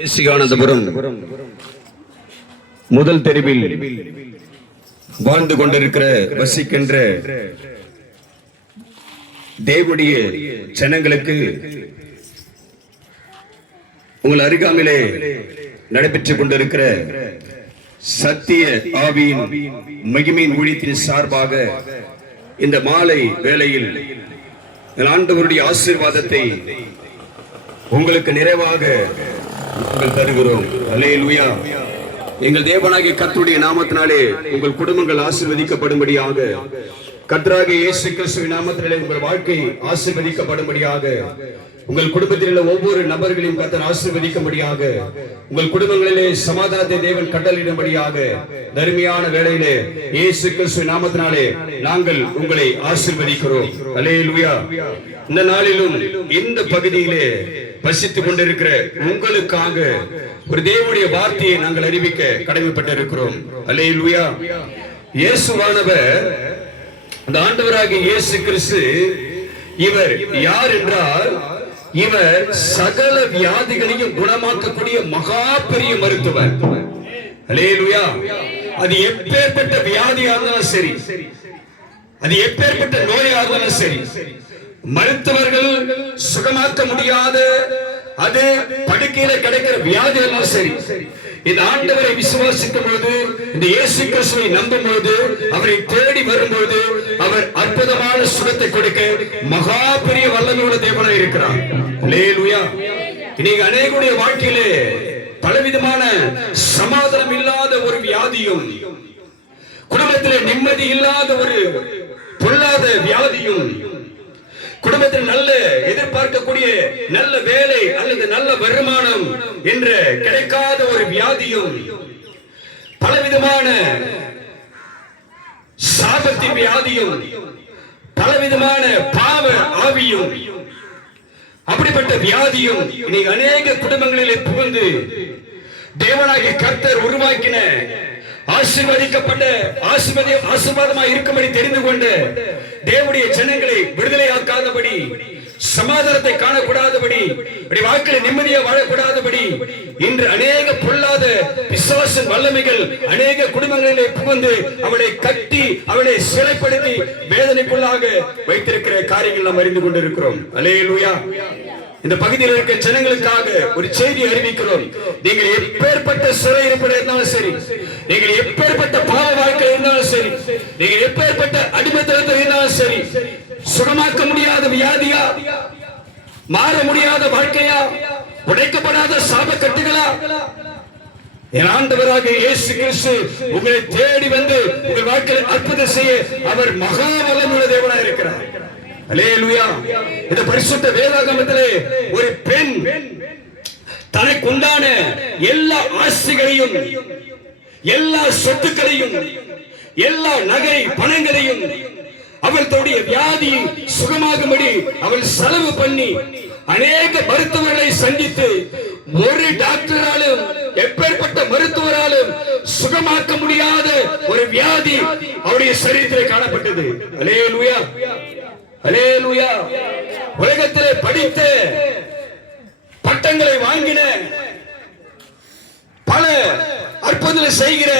தேசிகானந்தபுரம் முதல் தெருவில் வாழ்ந்து கொண்டிருக்கிற வசிக்கின்ற தேவனுடைய ஜனங்களுக்கு உங்கள் அருகாமையிலே நடைபெற்றுக் கொண்டிருக்கிற சத்திய ஆவியின் மகிமையின் ஊழியத்தின் சார்பாக இந்த மாலை வேளையில் ஆண்டவருடைய ஆசீர்வாதத்தை உங்களுக்கு நிறைவாக நாங்கள் தருகிறோம். அல்லேலூயா. எங்கள் தேவனாகிய கர்த்தருடைய நாமத்தினாலே உங்கள் குடும்பங்கள் ஆசீர்வதிக்கப்படும்படியாக, கர்த்தராகிய இயேசு கிறிஸ்துவின் நாமத்தினாலே உங்கள் வாழ்க்கை ஆசீர்வதிக்கப்படும்படியாக, உங்கள் குடும்பத்தில் உள்ள ஒவ்வொரு நபர்களையும் கர்த்தர் ஆசீர்வதிக்கும்படியாக, உங்கள் குடும்பங்களிலே சமாதானத்தை தேவன் கட்டளையிடும்படியாக தர்மியான வேளையிலே இயேசு கிறிஸ்துவின் நாமத்தினாலே நாங்கள் உங்களை ஆசீர்வதிக்கிறோம். அல்லேலூயா. இந்த நாளிலும் இந்த பகுதியிலே வசித்துக் கொண்டிருக்கிற உங்களுக்காக ஒரு தேவனுடைய வார்த்தையை நாங்கள் அறிவிக்க கடமைப்பட்டிருக்கிறோம். அல்லேலூயா. இயேசுவானவர், அந்த ஆண்டவராகிய இயேசு கிறிஸ்து, இவர் யார் என்றால், இவர் சகல வியாதிகளையும் குணமாக்கக்கூடிய மகா பெரிய மருத்துவர். அல்லேலூயா. அது எப்பேற்பட்ட வியாதியா இருந்தாலும் சரி, அது எப்பேற்பட்ட நோயா இருந்தாலும் சரி, மருத்துவர்கள் சுகமாக்க முடியாத, அது படுக்கையில கிடைக்கிற வியாதி எல்லாம் சரி, இந்த ஆண்டவரை விசுவாசிக்கும் போது, இந்த இயேசு கிறிஸ்துவை நம்பும் போது, அவரை தேடி வரும்போது, அவர் அற்புதமான சுகத்தை கொடுக்க மகா பெரிய வல்லமையுள்ள தேவனாய் இருக்கிறார். அல்லேலூயா. இன்னைக்கு அநேகருடைய வாழ்க்கையிலே பலவிதமான சமாதானம் இல்லாத ஒரு வியாதியும், குடும்பத்திலே நிம்மதி இல்லாத ஒரு பொல்லாத வியாதியும், குடும்பத்தில் நல்ல எதிர்பார்க்கக்கூடிய நல்ல வேலை அல்லது நல்ல வருமானம் என்று கிடைக்காத ஒரு வியாதியும், பலவிதமான சாபத்தின் வியாதியும், பலவிதமான பாவ ஆவியும், அப்படிப்பட்ட வியாதியும் இன்னைக்கு அநேக குடும்பங்களிலே புகுந்து தேவனாகிய கர்த்தர் உருவாக்கின ஆசீர்வதிக்கப்பட்ட ஆசீர்வாதமாக இருக்கும்படி தெரிந்து கொண்டு தேவனுடைய ஜனங்களை விடுதலையாக்காதபடி, சமாதானத்தை காணக்கூடாதபடி, வாழ்க்கையில் நிம்மதியாக வாழக்கூடாதபடி, இன்று அநேக பொல்லாத பிசாசின் வல்லமைகள் அநேக குடும்பங்களிலே புகுந்து அவளை கட்டி அவளை சிறைப்படுத்தி வேதனைக்குள்ளாக வைத்திருக்கிற காரியங்கள் நாம் அறிந்து கொண்டிருக்கிறோம். அல்லேலூயா. இந்த பகுதியில் இருக்க ஜனங்களுக்காக ஒரு செய்தி அறிவிக்கிறோம். நீங்கள் எப்பேற்பட்ட சிறை இருப்பது இருந்தாலும் சரி, நீங்கள் எப்பேற்பட்ட பாவ வாழ்க்கை இருந்தாலும் சரி, நீங்கள் எப்பேற்பட்ட அடிமைத்தனத்தில் இருந்தாலும் சரி, சுகமாக்க முடியாத வியாதியா, மாற முடியாத வாழ்க்கையா, உடைக்கப்படாத சாபக்கட்டுகளா, என் ஆண்டவராகிய இயேசு கிறிஸ்து உங்களை தேடி வந்து உங்கள் வாழ்க்கையில் அற்புதம் செய்ய அவர் மகா வல்லமையுள்ள தேவனாய் இருக்கிறார். அல்லேலூயா. இந்த பரிசுத்த வேதாகமத்திலே ஒரு பெண் தனக்கு உண்டான எல்லா ஆஸ்திகளையும், எல்லா சொத்துக்களையும், எல்லா நகை பணங்களையும், அவள் தன்னுடைய வியாதி சுகமாகும்படி அவள் செலவு பண்ணி அநேக மருத்துவர்களை சந்தித்து ஒரு டாக்டராலும் எப்பேற்பட்ட மருத்துவராலும் சுகமாக்க முடியாத ஒரு வியாதி அவருடைய சரீரத்திலே காணப்பட்டது. அல்லேலூயா. அல்லேலூயா. உலகத்திலே படித்த, பட்டங்களை வாங்கின, பல அற்புதங்களை செய்கிற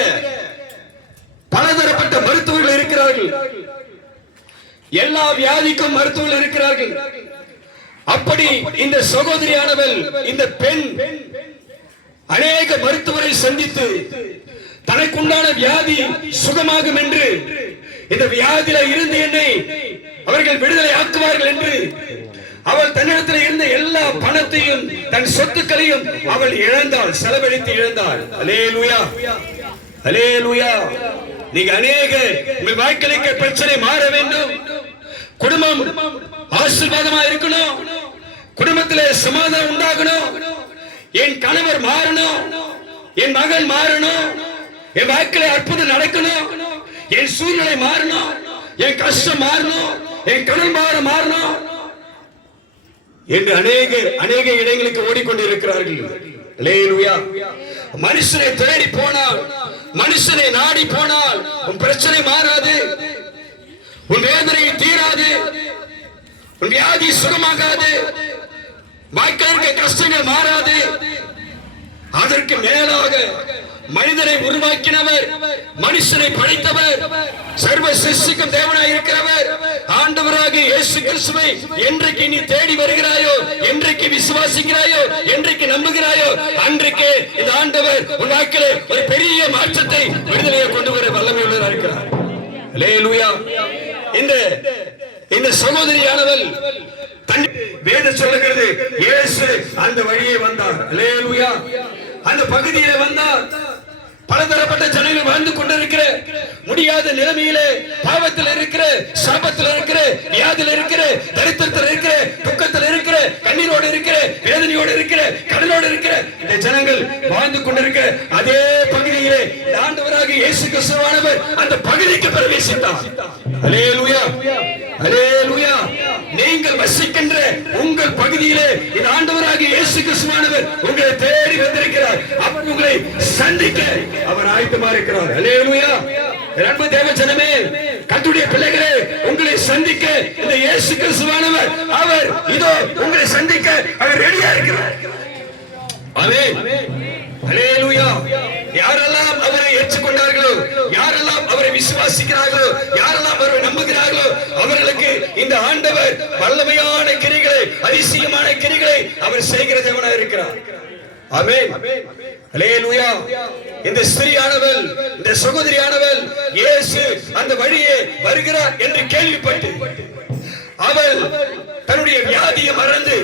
பலதரப்பட்ட மருத்துவர்கள் இருக்கிறார்கள். எல்லா வியாதிக்கும் மருத்துவர்கள் இருக்கிறார்கள். அப்படி இந்த சகோதரியானவள், இந்த பெண் அநேக மருத்துவரை சந்தித்து தனக்குண்டான வியாதி சுகமாகும் என்று, இந்த வியாதியில இருந்து என்னை அவர்கள் விடுதலை ஆக்குவார்கள் என்று அவள் தன்னிடத்தில் இருந்த எல்லா பணத்தையும் தன் சொத்துக்களையும் அவள் இழந்தாள், செலவழித்து இழந்தாள். அல்லேலூயா. அல்லேலூயா. நீங்க அநேக உங்கள் வாழ்க்கைக்கு பிரச்சனை மாற வேண்டும், குடும்பம் ஆசீர்வாதமா இருக்கணும், குடும்பத்திலே சமாதானம் உண்டாகணும், என் கணவர் மாறணும், என் மகள் மாறணும், என் வாழ்க்கையில அற்புதம் நடக்கணும், என் சூழ்நிலை மாறணும், என் கஷ்டம் மாறணும், என் கடல் மாறணும் என்று அநேக இடங்களுக்கு ஓடிக்கொண்டிருக்கிறார்கள். அல்லேலூயா. மனுஷனை தேடி போனால், மனுஷனை நாடி போனால் உன் பிரச்சனை மாறாது, உன் வேதனை தீராது, உன் வியாதி சுகமாகாது, வாழ்க்கையில் இருக்க கஷ்டங்கள் மாறாது. அதற்கு மேலாக மனிதனை உருவாக்கினவர், மனுஷனை படைத்தவர், சர்வ சிருஷ்டிக்கும் தேவனாய் இருக்கிறவர் ஆண்டவராக இயேசு கிறிஸ்துவை என்றைக்கு நீ தேடி வருகிறாயோ, என்றைக்கு விசுவாசிக்கிறாயோ, என்றைக்கு நம்புகிறாயோ, அன்றைக்கு இந்த ஆண்டவர் உன் வாழ்க்கையிலே ஒரு பெரிய மாற்றத்தை, விடுதலையை கொண்டு வர வல்லமை உள்ளவராக இருக்கிறார். அல்லேலூயா. இந்த சகோதரியானவள் வேதம் சொல்லுகிறது, இயேசு அந்த வழியே வந்தார். அல்லேலூயா. அந்த பகுதியிலே வந்தார். பலதரப்பட்ட ஜனங்கள் வாழ்ந்து கொண்டிருக்கிற முடியாத நிலைமையிலே, பாவத்தில் இருக்கிற, சாபத்தில் இருக்கிற, வியாதியில் இருக்கிற, தரித்திரத்தில் இருக்கிற, துக்கத்தில் இருக்கிற, கண்ணீரோடு இருக்கிற, வேதனையோடு இருக்கிற, கடலோடு இருக்கிற இந்த ஜனங்கள் வாழ்ந்து கொண்டிருக்கிற அதே பகுதியிலே ஆண்டவராக இயேசு கிறிஸ்துவானவர் அந்த பகுதிக்கு பிரவேசித்தார். அல்லேலூயா, அல்லேலூயா. நீங்கள் வசிக்கின்ற உங்கள் பகுதியிலே இந்த ஆண்டவராக இயேசு கிறிஸ்துவானவர் உங்களை தேடி வந்திருக்கிறார். அவர் உங்களை சந்திக்க அவர் ஆயத்தமா இருக்கிறார். அல்லேலூயா. அன்பு தேவ ஜனமே, கர்த்தருடைய பிள்ளைகளே, உங்களை சந்திக்க இந்த இயேசு கிறிஸ்துவானவர் அவர் இதோ உங்களை சந்திக்க அவர் ரெடியா இருக்கிறார். ஆமென். அல்லேலூயா. யாரெல்லாம் அவரை ஏற்றுக்கொண்டார்களோ, யாரெல்லாம் அவரை விசுவாசிக்கிறார்களோ, யாரெல்லாம் அவரை நம்புகிறார்களோ, அவர்களுக்கு இந்த ஆண்டவர் வல்லமையான கிரிகளை, அதிசயமான கிரிகளை அவர் செய்கிற தேவனாக இருக்கிறார். ஆமென். அல்லேலூயா. இந்த ஸ்திரீயானவள், இந்த சகோதரியானவள் இயேசு அந்த வழியே வருகிறார் என்று கேள்விப்பட்டு அவள் தன்னுடைய வியாதியை மறந்து,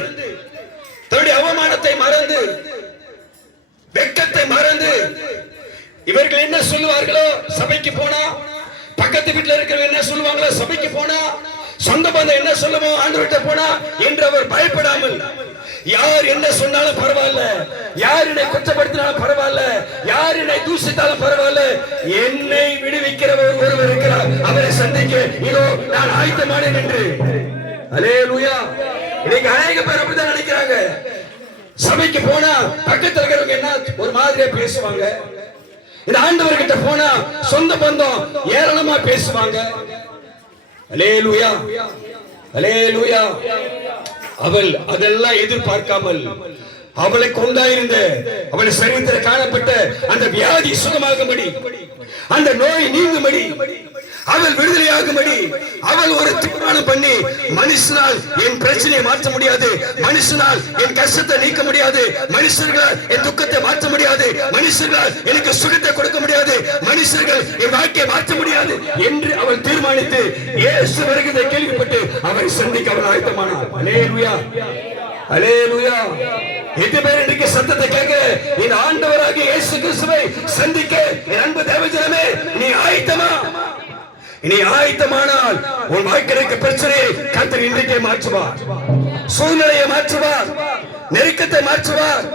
தன்னுடைய அவமானத்தை மறந்து, வெட்கத்தை மறந்து, இவர்கள் என்ன சொல்லுவார்களோ, சபைக்கு போனா பக்கத்து வீட்டில் இருக்கிறவங்க என்ன சொல்லுவாங்களோ, சபைக்கு போனா சொந்த பந்தம் என்ன சொல்லுமோ, ஆண்டவர்கிட்ட போனா என்று அவர் பயப்படாமல், யார் என்ன சொன்னாலும் பரவாயில்ல, யார் என்னை குற்றப்படுத்தினாலும் பரவாயில்ல, யார் என்னை தூசித்தாலும் பரவாயில்ல, என்னை விடுவிக்கிறவர் ஒருவர் இருக்கிறார், அவரை சந்திக்க இதோ நான் ஆயத்தமானேன் என்று. அல்லேலூயா. இன்னைக்கு அநேக பேர் அப்படிதான் நினைக்கிறாங்க. சபைக்கு போனா பக்கத்துல இருக்கிறவங்க என்ன ஒரு மாதிரியா பேசுவாங்க, இந்த ஆண்டவர்கிட்ட போனா சொந்த பந்தம் ஏராளமா பேசுவாங்க. அல்லேலூயா, அல்லேலூயா. அவள் அதெல்லாம் எதிர்பார்க்காமல் அவளை கொண்டாயிருந்த, அவளை சரீரத்தில் காணப்பட்ட அந்த வியாதி சுகமாகும்படி, அந்த நோய் நீங்கும்படி, அவள் விடுதலையாகும்படி அவள் ஒரு தீர்மானம் பண்ணி, மனுஷனால் என் பிரச்சனையை மாற்ற முடியாது, மனுஷனால் என் கஷ்டத்தை நீக்க முடியாது, மனுஷர்களால் என் துக்கத்தை மாற்ற முடியாது, மனுஷர்களால் எனக்கு சுகத்தை கொடுக்க முடியாது, மனுஷர்கள் என் வாழ்க்கையை மாற்ற முடியாது என்று அவள் தீர்மானித்து இயேசு வருகிறதை கேள்விப்பட்டு அவரை சந்திக்க அவள் ஆயத்தமானார். அல்லேலூயா, அல்லேலூயா. எட்டு பேர் இன்றைக்கு சத்தத்தை கேட்க, இந்த ஆண்டவராகிய இயேசு கிறிஸ்துவை சந்திக்க என் அன்பு தேவஜனமே, நீ ஆயத்தமா? நீ ஆயத்தமானால் உன் வாழ்க்கைக்கு பிரச்சனையை கர்த்தர் இன்றைக்கே மாற்றுவார், சூழ்நிலையை மாற்றுவார், நெருக்கத்தை மாற்றுவார்,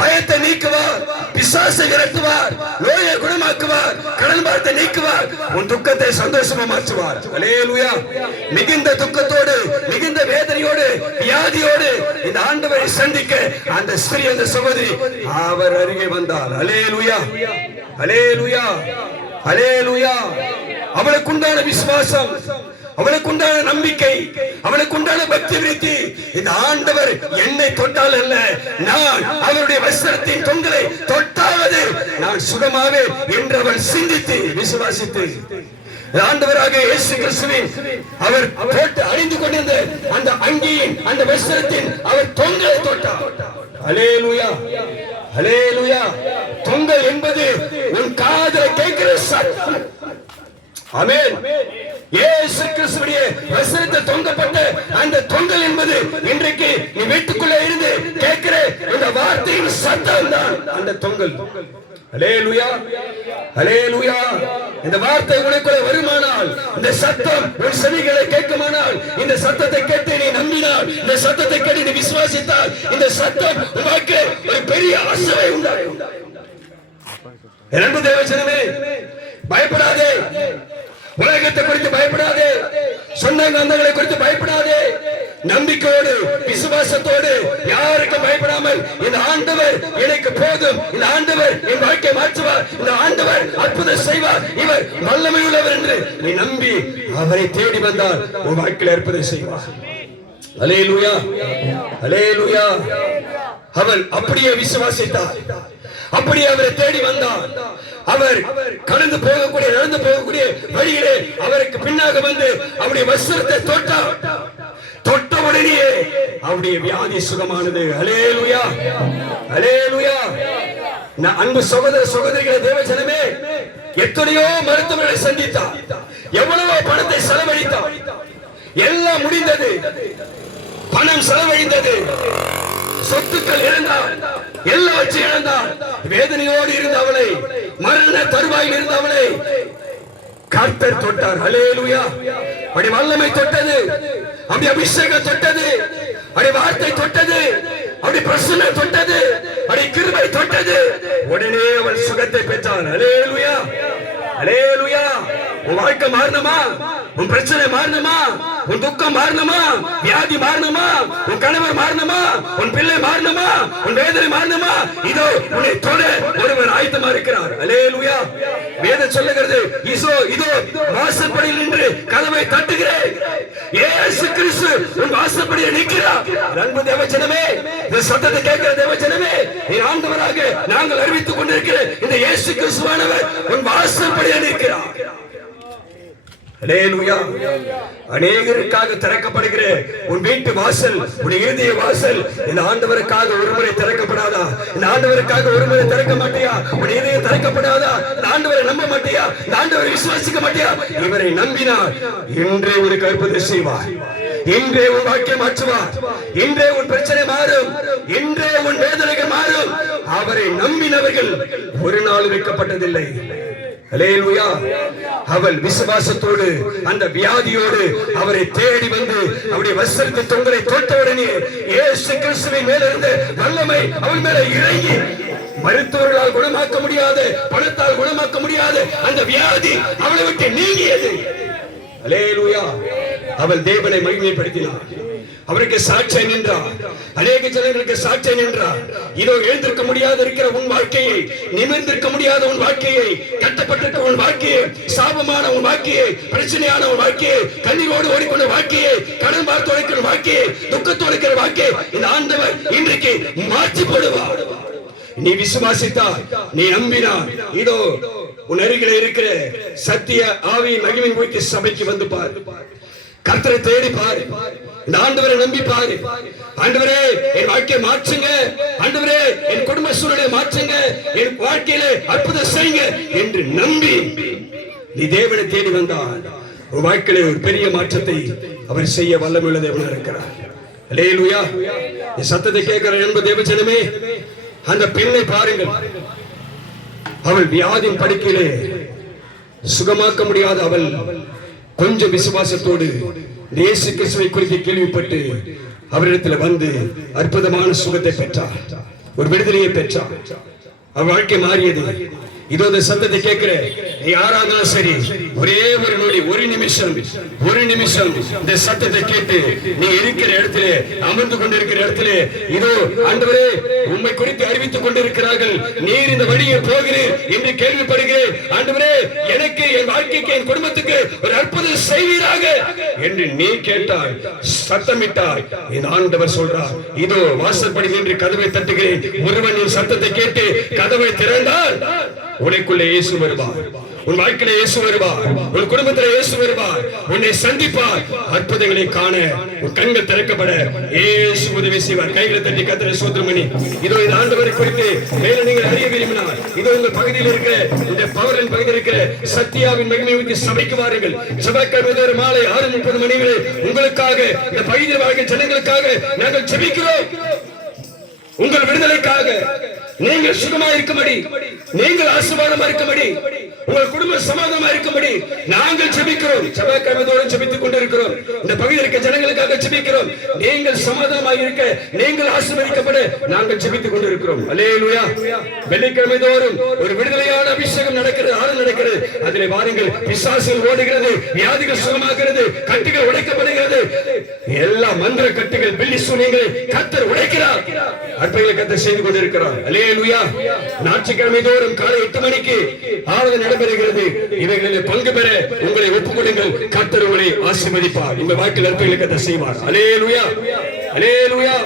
பயத்தை நீக்குவார், பிசாசை விரட்டுவார், நோயை குணமாக்குவார், கடன் பாரத்தை நீக்குவார், உன் துக்கத்தை சந்தோஷமா மாற்றுவார். அல்லேலூயா. மிகுந்த துக்கத்தோடு, மிகுந்த வேதனையோடு, வியாதியோடு இந்த ஆண்டவரை சந்திக்க அந்த ஸ்திரீ, அந்த சகோதரி அவர் அருகே வந்தார். அல்லேலூயா, அல்லேலூயா, அல்லேலூயா. அவளுக்குண்டான விசுவாசம், அவளுக்குண்டான நம்பிக்கை, அவளுக்குண்டான பக்தி விருத்தி, இந்த ஆண்டவர் என்னை தொட்டால் அல்ல, நான் அவருடைய வஸ்திரத்தின் தொங்கலை தொட்டாவது நான் சுகமாவே என்று அவள் சிந்தித்து விசுவாசித்து ஆண்டவராக இயேசு கிறிஸ்துவின் அவர் போட்டு அணிந்து கொண்டிருந்த அந்த அங்கியின், அந்த வஸ்திரத்தின் அவர் தொங்கலை தொட்டார். அல்லேலூயா, அல்லேலூயா. தொங்கல் என்பது உன் காதில் கேட்கிற சத்தம். ஆமென். இயேசு கிறிஸ்துவின் வஸ்திரத்தில் தொங்கப்பட்ட அந்த தொங்கல் என்பது இன்றைக்கு நீ வீட்டுக்குள்ள இருந்து கேட்கிற இந்த வார்த்தையின் சத்தம் தான் அந்த தொங்கல். அல்லேலூயா, அல்லேலூயா. இந்த வார்த்தை உனக்குள்ள வருமானால், இந்த சத்தம் உன் செவிகளை கேட்குமானால், இந்த சத்தத்தை கேட்டு நீ நம்பினால், இந்த சத்தத்தை கேட்டு நீ விசுவாசித்தால், இந்த சத்தம் உனக்கு ஒரு பெரிய ஆசீர்வாதத்தை உண்டாக்கும். அன்பு தேவஜனமே, பயப்படாதே. உலகத்தை குறித்து பயப்படாதே, சொந்த பந்தங்களை குறித்து பயப்படாதே. நம்பிக்கையோடு, விசுவாசத்தோடு, யாருக்கும் பயப்படாமல் இந்த ஆண்டவர் எனக்கு போதும், இந்த ஆண்டவர் என் வாழ்க்கை மாற்றுவார், இந்த ஆண்டவர் அற்புதம் செய்வார், இவர் வல்லமை உள்ளவர் என்று நீ நம்பி அவரை தேடி வந்தால் உன் வாழ்க்கையில் அற்புதம் செய்வார். அல்லேலூயா, அல்லேலூயா. அவள் அப்படியே விசுவாசித்தார். அப்படி அவரை தேடி வந்தார். அவர் கடந்து போகக்கூடிய நடந்து போகக்கூடிய வழியிலே அவருக்கு பின்னாக வந்து அவருடைய வஸ்திரத்தை தொட்டார். தொட்ட உடனே அவருடைய வியாதி சுகமானது. ஹல்லேலூயா, ஹல்லேலூயா. அன்பு சகோதர சகோதரிகளே, தேவஜனமே, எத்தனையோ மருத்துவர்களை சந்தித்தார், எவ்வளவோ பணத்தை செலவழித்தார், எல்லாம் முடிந்தது, பணம் செலவழிந்தது, சொத்துக்கள் இழந்தார், எல்லாவற்றையும் இழந்தார். வேதனையோடு இருந்த அவளை, மரண தருவாயில் இருந்த அவளை கர்த்தர் தொட்டார். ஹல்லேலூயா. அப்படி வல்லமை தொட்டது, அப்படி அபிஷேகம் தொட்டது, அப்படி வார்த்தை தொட்டது, அப்படி பிரசன்னம் தொட்டது, அப்படி கிருபை தொட்டது. உடனே அவள் சுகத்தை பெற்றார். ஹல்லேலூயா, ஹல்லேலூயா. உன் வாழ்க்கை மாறணுமா? உன் பிரச்சனை மாறணுமா? உன் துக்கம் மாறணுமா? வியாதி மாறணுமா? உன் கணவர் மாறணுமா? உன் பிள்ளை மாறணுமா? உன் வேதனை மாறணுமா? இதோ உன்னை தொட ஒருவர் ஆயத்தமா இருக்கிறார். ஹல்லேலூயா. வேதம் சொல்லுகிறது, இதோ வாசற்படியில் நின்று கதவை தட்டுகிறேன். இயேசு கிறிஸ்து உன் வாசற்படியில் நிற்கிறார். அன்பு தேவஜனமே, இந்த சத்தத்தை கேட்கிற தேவஜனமே, ஆண்டவராக நாங்கள் அறிவித்துக் கொண்டிருக்கிற இந்த இயேசு கிறிஸ்துவானவர் உன் வாசற்படியில் நிற்கிறார். ஹல்லேலூயா. அநேகருக்காக திறக்கப்படுகிற உன் வீட்டு வாசல், உன் இருதய வாசல் இந்த ஆண்டவருக்காக ஒருமுறை திறக்கப்படாதா? இந்த ஆண்டவருக்காக ஒருமுறை திறக்க மாட்டியா? உன் இதயம் திறக்கப்படாதா? இந்த ஆண்டவரை நம்ப மாட்டியா? இந்த ஆண்டவரை விசுவாசிக்க மாட்டியா? இவரை நம்பினார் இன்றே உனக்கு அற்புதம் செய்வார். இன்றே உன் வாழ்க்கை மாற்றுவார். இன்றே உன் பிரச்சனை மாறும். இன்றே உன் வேதனைகள் மாறும். அவரை நம்பினவர்கள் ஒரு நாள் வைக்கப்பட்டதில்லை. ஹல்லேலூயா. அவள் விசுவாசத்தோடு அந்த வியாதியோடு அவரை தேடி வந்து அவருடைய வஸ்திரத்தை தொங்கலை தொட்டவுடனே இயேசு கிறிஸ்துவின் மேலிருந்து வல்லமை அவள் மேல இறங்கி, மருத்துவர்களால் குணமாக்க முடியாது, பணத்தால் குணமாக்க முடியாது அந்த வியாதி அவளை விட்டு நீங்கியது. ஹல்லேலூயா. அவள் தேவனை மகிமைப்படுத்தினார். அவருக்கு சாட்சியை நின்றார். அநேக ஜனங்களுக்கு சாட்சியை நின்றார். இதோ எழுந்திருக்க முடியாத இருக்கிற உன் வாழ்க்கையை, நிமிர்ந்திருக்க முடியாத உன் வாழ்க்கையை, கட்டப்பட்டிருக்க உன் வாழ்க்கையை, சாபமான உன் வாழ்க்கையை, பிரச்சனையான உன் வாழ்க்கையை, கண்ணீரோடு ஓடிக்கொண்ட வாழ்க்கையை, கடன் பார்த்து உழைக்கிற வாழ்க்கையை, துக்கத்தோடு இருக்கிற வாழ்க்கையை இந்த ஆண்டவர் இன்றைக்கு மாற்றி போடுவார். நீ விசுவாசித்தால், நீ நம்பினார், இதோ உன் அருகில் இருக்கிற சத்திய ஆவி மகிமையின் குறித்து சபைக்கு வந்து பார். கர்த்தரை தேடி பாரு. இந்த ஆண்டவரை நம்பி பாரு. ஆண்டவரே என் வாழ்க்கையை மாற்றுங்க, ஆண்டவரே என் குடும்ப சூழலை மாற்றுங்க, என் வாழ்க்கையில அற்புதம் செய்யுங்க என்று நம்பி நீ தேவனை தேடி வந்தால் உன் வாழ்க்கையில ஒரு பெரிய மாற்றத்தை அவர் செய்ய வல்லமையுள்ள தேவனாக இருக்கிறார். ஹல்லேலூயா. இந்த சத்தத்தை கேட்கிற என்பது தேவஜனமே, அந்த பெண்ணை பாருங்கள். அவள் வியாதியின் படுக்கையிலே சுகமாக்க முடியாத அவள் கொஞ்சம் விசுவாசத்தோடு இயேசு கிறிஸ்துவை குறித்து கேள்விப்பட்டு அவரிடத்தில் வந்து அற்புதமான சுகத்தை பெற்றார், ஒரு விடுதலையை பெற்றார். அவள் வாழ்க்கை மாறியது. இதோ இந்த சத்தத்தை கேட்கிற நீ யாராக சரி, ஒரே ஒரு நொடி, ஒரு நிமிஷம் இந்த சத்தத்தை கேட்டு நீ இருக்கிற இடத்துல, அமர்ந்து கொண்டிருக்கிற இடத்துல, இதோ ஆண்டவரே உம்மை குறித்து அறிவித்துக் கொண்டிருக்கிறார்கள், நீர் இந்த வழியை போகிறீர் என்று கேள்விப்படுகிறேன். ஆண்டவரே எனக்கு, என் வாழ்க்கைக்கு, என் குடும்பத்துக்கு ஒரு அற்புதம் செய்வீராக என்று நீ கேட்டாய், சத்தமிட்டாய். இந்த ஆண்டவர் சொல்றார், இதோ வாசற்படி நின்று கதவை தட்டுகிறேன். ஒருவன் என் சத்தத்தை கேட்டு கதவை திறந்தால் உனக்குள்ளே இயேசு வருவார், உன் வாழ்க்கையில இயேசு வருவார், உன் குடும்பத்தில் இயேசு வருவார், உன்னை சந்திப்பார். அற்புதங்களை காண உன் கண்கள் திறக்கப்பட இயேசு உதவி செய்வார். கைகளை தட்டி கர்த்தரை ஸ்தோத்திரம் பண்ணி, இதோ இந்த ஆண்டவரை குறித்து மேல நீங்கள் அறிய விரும்பினார், இதோ உங்கள் பகுதியில் இருக்கிற இந்த பவரின் பகுதியில் இருக்கிற சத்தியாவின் மகிமை வைத்து சபைக்கு வாருங்கள். செவ்வாய்க்கிழமை மாலை 6:30 மணிகளில் உங்களுக்காக, இந்த பகுதியில் வாழ்க்கை ஜனங்களுக்காக நாங்கள் ஜெபிக்கிறோம். உங்கள் விடுதலைக்காக, நீங்கள் சுகமாக இருக்கும்படி, நீங்கள் ஆசீர்வாதமா இருக்கும்படி, உங்கள் குடும்ப சமாதானமா இருக்கும்படி நாங்கள் ஜெபிக்கிறோம். செவ்வாய்க்கிழமையோடு ஜெபித்துக் கொண்டிருக்கிறோம். இந்த பகுதியில் இருக்க ஜனங்களுக்காக ஜெபிக்கிறோம். நீங்கள் சமாதானமாக இருக்க, நீங்கள் ஆசீர்வதிக்கப்பட நாங்கள் ஜெபித்துக் கொண்டிருக்கிறோம். அல்லேலூயா. வெள்ளிக்கிழமை தோறும் ஒரு விடுதலையான அபிஷேகம் நடக்கிறது, ஆராதனை நடக்கிறது. அதிலே வாருங்கள். பிசாசுகள் ஓடுகிறது, வியாதிகள் சுகமாகிறது, கட்டுகள் உடைக்கப்படுகிறது. எல்லா மந்திர கட்டுகள், பில்லி சூனியங்களை கர்த்தர் உடைக்கிறார், அற்புதங்களை கர்த்தர் செய்து கொண்டிருக்கிறார். அல்லேலூயா. ஞாயிற்றுக்கிழமை தோறும் காலை 8 மணிக்கு ஆராதனை நடைபெறுகிறது. இவைகளில் பங்கு பெற உங்களை ஒப்புக் கொடுங்கள். கர்த்தர் உங்களை ஆசீர்வதிப்பார். இந்த வாழ்க்கையில் அற்புதங்களை கர்த்தர் செய்வார். அல்லேலூயா, அல்லேலூயா.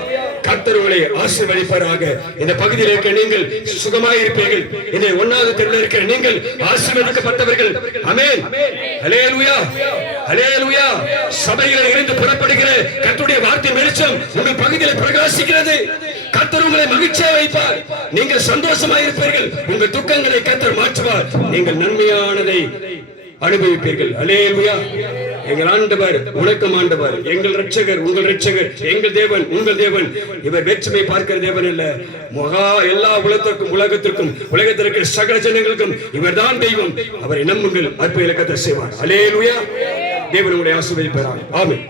கர்த்தர் உங்களை ஆசீர்வதிப்பாராக. இந்த பகுதியில் இருக்கிற நீங்கள் சுகமாய் இருப்பீர்கள். இந்த 1வது தெருவில் இருக்கிற நீங்கள் ஆசீர்வதிக்கப்பட்டவர்கள். ஆமென். ஹல்லேலூயா, ஹல்லேலூயா. சபையில் இருந்து புறப்படுகிற கர்த்தருடைய வார்த்தை வெளிச்சம் உங்கள் பகுதியில் பிரகாசிக்கிறது. கர்த்தர் உங்களை மகிழ்ச்சியா வைப்பார். நீங்கள் சந்தோஷமாய் இருப்பீர்கள். உங்கள் துக்கங்களை கர்த்தர் மாற்றுவார். நீங்கள் நன்மையானதை அனுபவிப்பீர்கள். ஹல்லேலூயா. எங்கள் ஆண்டவர் உனக்கும் ஆண்டவர், எங்கள் இரட்சகர் உங்கள் இரட்சகர், எங்கள் தேவன் உங்கள் தேவன். இவர் வேற்றுமை பார்க்கிற தேவன் அல்ல. மகா எல்லா உலகத்திற்கும் உலகத்தில் இருக்கிற சகல ஜனங்களுக்கும் இவர்தான் தெய்வம். அவரை நம்புங்கள், அற்புத இலக்கத்தை செய்வார். ஹல்லேலூயா. தேவன் உங்களை ஆசீர்வதிப்பார். ஆமென்.